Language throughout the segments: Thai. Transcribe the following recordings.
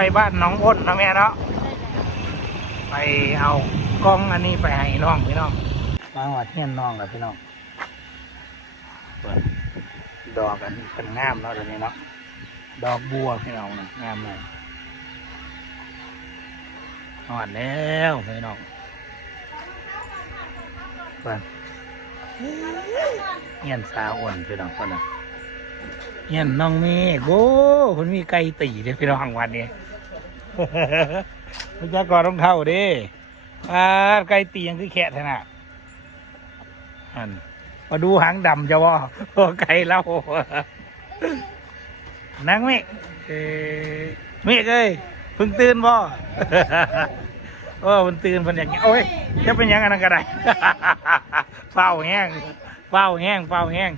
ไปบ้านน้องอ้นนะแม่เนาะไปเอากล้องอันนี้ไปให้น้องพี่น้องมาหอดเฮียนน้องแล้วพี่น้องเปิดดอกอันนี้เป็นงามเนาะเดี๋ยวนี้เนาะดอกบัวพี่น้องนะงามเลยหอดแล้วพี่น้องเปิดเฮียนสาวอ่อนพี่น้องคนน่ะ เงี้ยน้องเมฆโอ้คนมีไก่ตีเด้พี่น้องวันนี้พระเจ้ากอต้องเท่าเด้อาไก่ตียังคือแขะขนาดอันมาดูหางดำจะว่าโอ้ไก่เล่านางเมฆเอ้เมฆเอ้ยเพิ่งตื่นบ่โอ้มันตื่นมันอย่างเงี้ยโอ้ยจะเป็นยังอันนั้นก็ได้เฝ้าแห้งเฝ้าแห้งเฝ้าแห้ง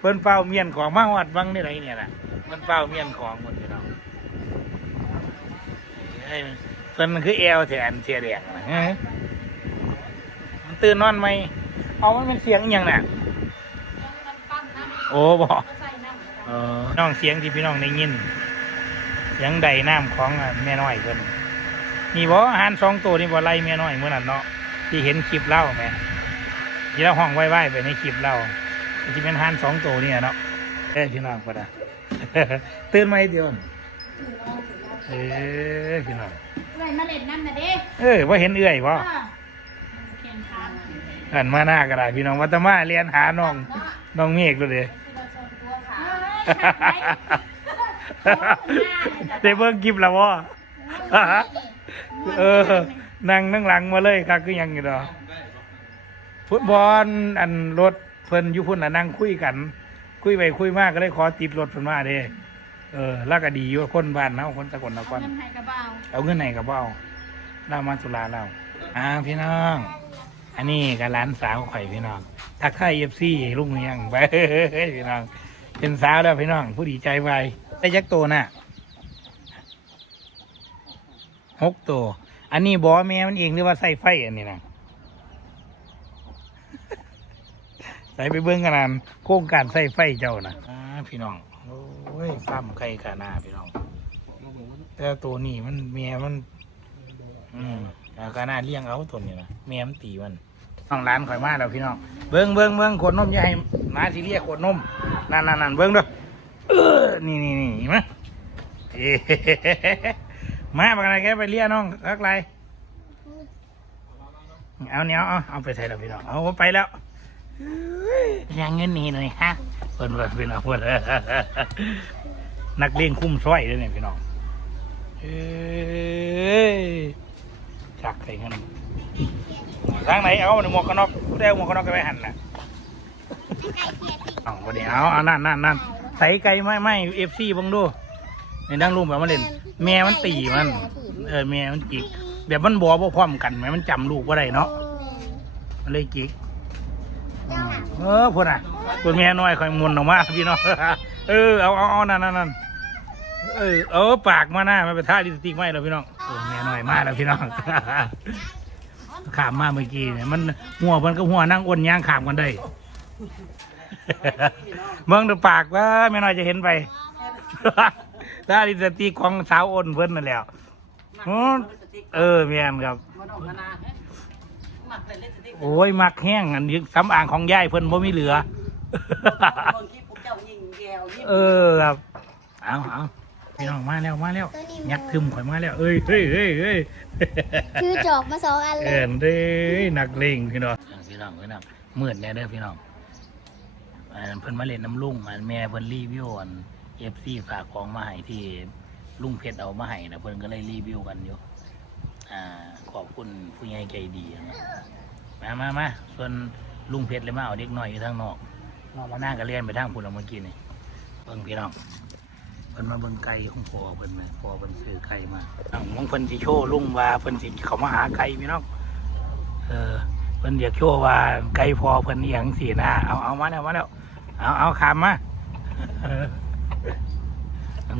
เพิ่นเฝ้าเมียนของมาวัดวังนี่ไรเนี่ยนะเพิ่นเฝ้าเมียนของหมดพี่น้องเอ้ยเพิ่นคือแอวแถนเสียแดงนะฮะมันตื่นนอนไหมเอามันเป็นเสียงอหย่างน่ะโอ้บอกเออน้องเสียงที่พี่น้องได้ยินเสียงใดน้ำของอะแม่น้อยเพิ่นนี่บ่อาหารสองตัวนี่บ่ไล่แม่น้อยเมื่อนั้นเนาะที่เห็นคลิปเล่าไหมที่เราห้องไว้ๆไปในคลิปเล่า จะเป็นหานสองตัวนี่อะเนาะเอ้ยพี่น้องก็ได้ตื่นมาอีกเดียวน่ะเอ้ยพี่น้องไรมาเล่นน้ำนะเด้เอ้ยว่าเห็นเอื้อยวะเออแข่งขันหันมาหน้าก็ได้พี่น้องวัตมาเรียนหาน้องน้องเมฆเลยเด้ได้เบิ่งคลิปแล้ววะเออนั่งนั่งหลังมาเลยครับคือหยังอยู่ดอกฟุตบอลอันรถ เพิ่นอยู่พุ่นน่ะนั่งคุยกัน คุยไปคุยมากก็ได้ขอติดรถเพิ่นมาเด้เออแล้วก็ดีอยู่คนบ้านเฮาคนสกลนครเงินไทยกระเบาเอาเงินไหนกับเบ้าเล่ามาสุราเล่าอ่าพี่น้อง อันนี้กับร้านสาวข่อยพี่น้องทักทายเอฟซีลุงเมียงไปพี่น้อง เป็นสาวแล้วพี่น้อง ผู้ดีใจไวได้ยักษ์โตน่ะหกตัว อันนี้บอแม่มันเองหรือว่าใส่ไฟอันนี้นะ ส่ไปเบิ้งกันนานโครงการใส่ไฟเจ้านะอ่าพี่น้องโอ้ยฟ้ามไข่กาหน้าพี่น้อง แต่ตัวนี้มันเมียมัน อืมแต่ก็น่าเลี้ยงเอาตัวนี้นะเมียมันตีมันน้องร้านข่อยมาแล้วพี่น้อง เบิ้งเบิ้งเบิ้งขวดนมย่าให้มาสิเรียกขวดนมนั่นนั่นนั่นเบิ้งด้อเออนี่นี่นี่มเอ๊ะมาปากอะไรแกไปเรียกน้องรักไรเอาเนี้ยเอาเอาไปใส่แล้วพี่น้องเอาไปแล้ว ยังเงินนี่หน่อยฮะเพิ่นเพิ่นพี่น้องเพิ่นนักเลี้ยงคุ้มซ้อยเลยเนี่ยพี่น้องเอ้ยจักใส่เงินทางไหนเอาหมวกกันน็อกได้หมวกกันน็อกไปหันน่ะเอาวันนี้เอาเอานั่นนั่นนั่นใส่ไก่ไม่ไม่เอฟซีบังดูในดังลุงแบบมาเล่นแม่มันตีมัน เออแม่มันจิกแบบมันบอบ่พร้อมกันแม่มันจำลูกว่าได้เนาะมันเลยจิก เออพูดน่ะตัวแม่น้อยคอยมุนออกมาพี่น้องเออเอาเอาเอานั่นนั่นนั่นเออเออปากมาหน้ามันไปท่าลิปสติกไม่แล้วพี่น้องเออแม่หน่อยมากแล้วพี่น้องขามมาเมื่อกี้เนี่ยมันหัวมันก็หัวนั่งอ้วนย่างขามกันได้เมืองดูปากว่าแม่น้อยจะเห็นไปท่าลิปสติกของสาวอ้นเพิ่นนั่นแหล้วอืมเออแม่นครับ โอ้ยมักแห้งอันนี้สำอางของยายเพิ่นบ่มีเหลือเออครับ เอาเอาพี่น้องมาแล้วมาแล้วยักษ์ทึมข่อยมาแล้ว เอ้ยเฮ้ยเฮ้ยเฮ้ยคือจอกมาสองอันเลเอ็ยนเด้ยนักเลงพี่น้องพี่น้องพี่น้องมืดแน่เด้อพี่น้องอันเพิ่นมาเล่นน้ำลุงอันแม่เพิ่นรีวิวอันเอฟซีฝากของมาให้ที่ลุงเพชรเอามาให้นะเพิ่นก็เลยรีวิวกันอยู่ อ่าขอบคุณผู้ใหญ่ใจดีนะ มามามาส่วนลุงเพชรเลยมาเอาเด็กน้อยอยู่ทางนอกนอกมาหน้าก็เลียนไปทางพุ่นเอาเมื่อกี้นี่เบิ่งพี่น้องเพิ่นมาเบิ่งไก่ของพ่อเพิ่นนะพ่อเพิ่นซื้อไก่มาอ้าวมองเพิ่นสิโชว์ลุงว่าเพิ่นสิเขามาหาไก่พี่น้องเออเพิ่นอยากโชว์ว่าไก่พอเพิ่นอหย่างสีนะเอาเอามาแล้วมาแล้วเอาเอาขามมาเออ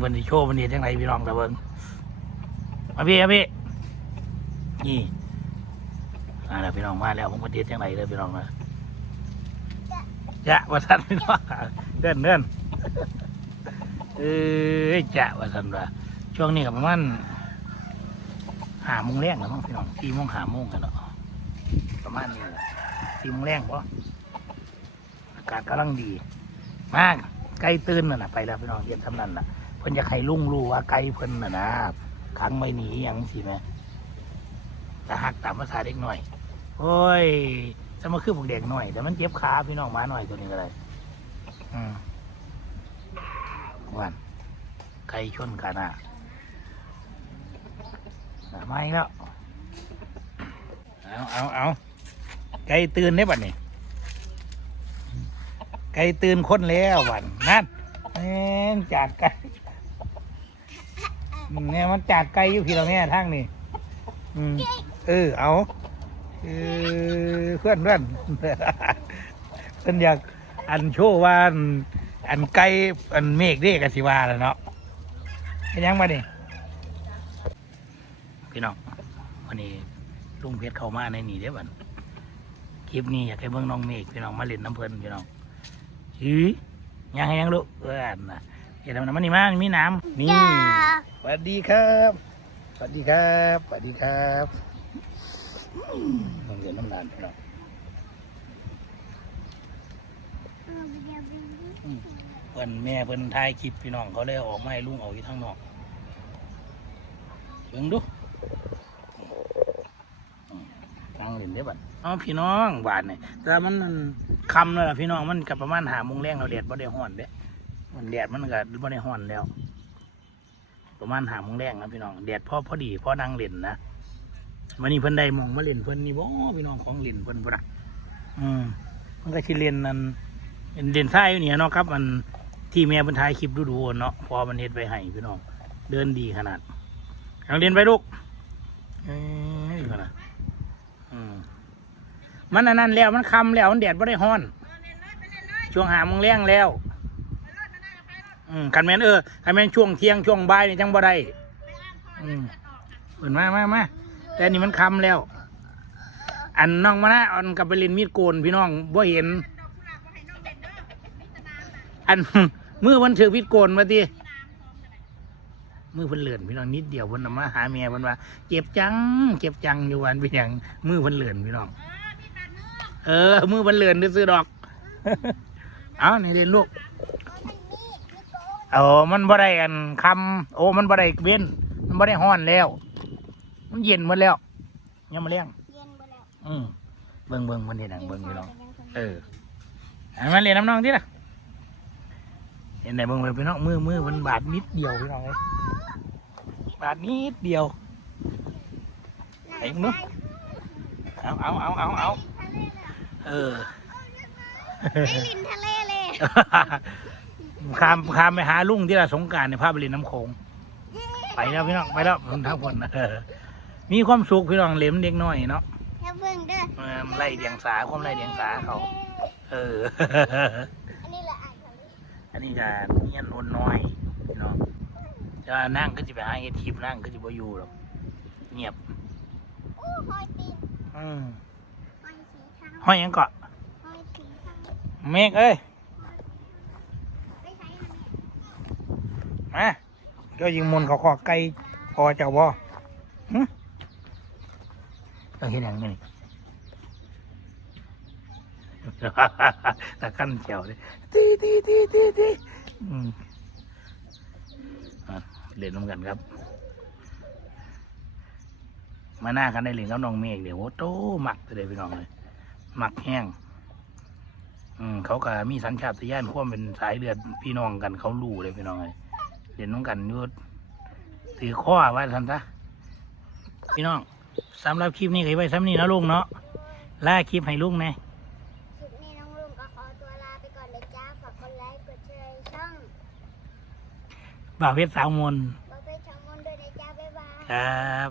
เพิ่นสิโชว์มันเฮ็ดจังไดพี่น้องตะเบิ่งมาพี่มาพี่นี่ มาแล้วพี่น้องมาแล้วผมก็เฮ็ดจังไดเลยพี่น้องนะจะว่าท่านพี่น้องเดินเดินเอ้ยยจะว่าสันว่าช่วงนี้ก็ประมาณหาโมงแรงแล้วมั้งพี่น้องสี่โมงหาโมงกันเนาะประมาณนี้แหละสี่โมงแรงปะอากาศกำลังดี มากไก่ตื่นน่ะนะไปแล้วพี่น้องเย็นทำนั้นน่ะเพิ่นจะใครลุ่งรู้ว่าไก่เพิ่นน่ะนะขังไม่หนีอย่างสิแม่แต่หักตามภาษาเด็กหน่อย โอ้ยจะมาคือพวกเด็กหน่อย แต่มันเจ็บขาพี่น้องหมาหน่อยตัวนี้ก็ได้อืมวันไก่ชนกันอะมาอีกแล้ว เอาเอาเอาไก่ตื่นได้บัดนี้ไก่ตื่นคนแล้ววันนั่นแม่จากไก่เนี่ยมันจากไก่อยู่พี่เราแม่ทางนี่ อืมเออ เอา เออเพื่อนเพื่อนเพื่อนอยากอันโชว์ว่าอันอันไก่อันเมฆเด้กับสิวาแล้วเนาะเป็นยังมาดิพี่น้องวันนี้ลุงเพชรเข้ามาในนี่เด้อบันคลิปนี้อยากให้เบิ่งน้องเมฆพี่น้องมาเล่นน้ำเพลินพี่น้องหือยังให้ยังลูกเออนะเห็นน้ำมันนี่มามีน้ำนี่จ้าสวัสดีครับสวัสดีครับสวัสดีครับ ต้องเรียนน้ำนานพี่น้องเพิ่นแม่เพิ่นถ่ายคลิปพี่น้องเขาเลยเอาออกมาให้ลุงเอาอยู่ทางนอกเบิ่งดูอืมนั่งเล่นได้บัดอ๋อพี่น้องบาดเนี่ยแต่มันมันคำแล้วล่ะพี่น้องมันกับประมาณหาโมงแรงเราแดดบ่ได้ฮ้อนเด้มันแดดมันก็บ่ได้ฮ้อนแล้ว ประมาณหาโมงแรงนะพี่น้องแดดพอพอดีพอนั่งเล่นนะ วันนี้เพิ่นได้มองมาเล่นเพิ่นนี่บ่พี่น้องของเล่นเพิ่นพุ่นน่ะอืมมันก็สิเล่นนั่นเล่นทรายอยู่เนี่ยเนาะครับ มันที่แม่เพิ่นถ่ายคลิปดูๆเนาะพอมันเฮ็ดไว้ให้พี่น้อง เดินดีขนาดเอาเล่นไปลูกเอ้ยนะอืมมันอันนั้นแล้วมันคำแล้วมันแดดบ่ได้ฮ้อน ช่วงหามงแรงแล้วอืมคันแมนเออคันแมนช่วงเที่ยงช่วงบ่ายนี่จังบ่ได้อืมเปิดมามามา แต่นี่มันคำแล้ว อันน้องมานะอันกับไปเล่นมีดโกนพี่น้องบ่เห็น อันมือมันถือมีดโกนมาดิมือเพิ่นเลื่อนพี่น้องนิดเดียวเพิ่นน่ะมาหาเมียเพิ่นว่าเจ็บจังเจ็บจังอยู่วันเป็นอย่างมือเพิ่นเลื่อนพี่น้อง เออ มือเพิ่นเลื่อนซื้อดอก เอาในเรียนลูกเออมันบ่ได้อันคำโอ้มันบ่ได้เว้นมันบ่ได้ห้อนแล้ว มันเย็นหมดแล้วยังมาเลี้ยงเย็นไปแล้วอืมเบิ่งเบิ่งมันเห็นหนังเบิ่งพี่น้องเออให้มันเรียนน้ำน้องที่ละเห็นไหนเบิ่งไปพี่น้องมือมือมันบาดนิดเดียวพี่น้องเลยบาดนิดเดียวไอ้หนูเอาเอาเอาเอาเอาเออไม่ลินทะเลเลยข้ามข้ามไปหาลุงที่ละสงกรารในภาพบรินน้ำโขงไปแล้วพี่น้องไปแล้วผมทั้งคนเออ มีความสุขพี่น้องเหลมเด็กน้อยเนาะแค่เบิ่งเด้อเออไล่เดียงสาความไล่เดียงสาเขา เออ อันนี้แหละอ่านเขาเลยอันนี้ก็เงียนอ่อนน้อยพี่น้องจะนั่งก็จะไปหาเฮ็ดทิพนั่งก็จะไปอยู่หรอกเงียบโอ้หอยตีนอืมหอยสีเทาห้อยหยังเกาะหอยสีเทาเมฆเอ้ยไปใช้อันนี้มาเจ้ายิงมนต์เขาขอไก่พอเจ้าบ่หึ เจ้าเห็นหยังไงนี่ตะขั้นเจียวเลยตีตีตีตีตีอืมอะเล่นน้ำกันครับ มาหน้ากันได้เล่นกับน้องเมฆเดี๋ยวโอ้โตหมักเลยพี่น้องเลยหมักแห้งอืมเขาก็มีสัญชาตญาณความเป็นสายเลือดพี่น้องกันเขารู้เลยพี่น้องเลยเล่นน้องกันยุดถือข้อไว้ทันซะพี่น้อง สำหรับคลิปนี้ก็ไว้ซ้ำนี้นะลุงเนาะล่าคลิปให้ลุงแหน่คลิปนี้น้องลุงก็ขอตัวลาไปก่อนเลยจ้าฝากกดไลค์กดแชร์ช่องบ่าวเพชรสาวมนต์บอเป้ชาวมนต์ด้วยนะจ้าบ๊ายบายครับ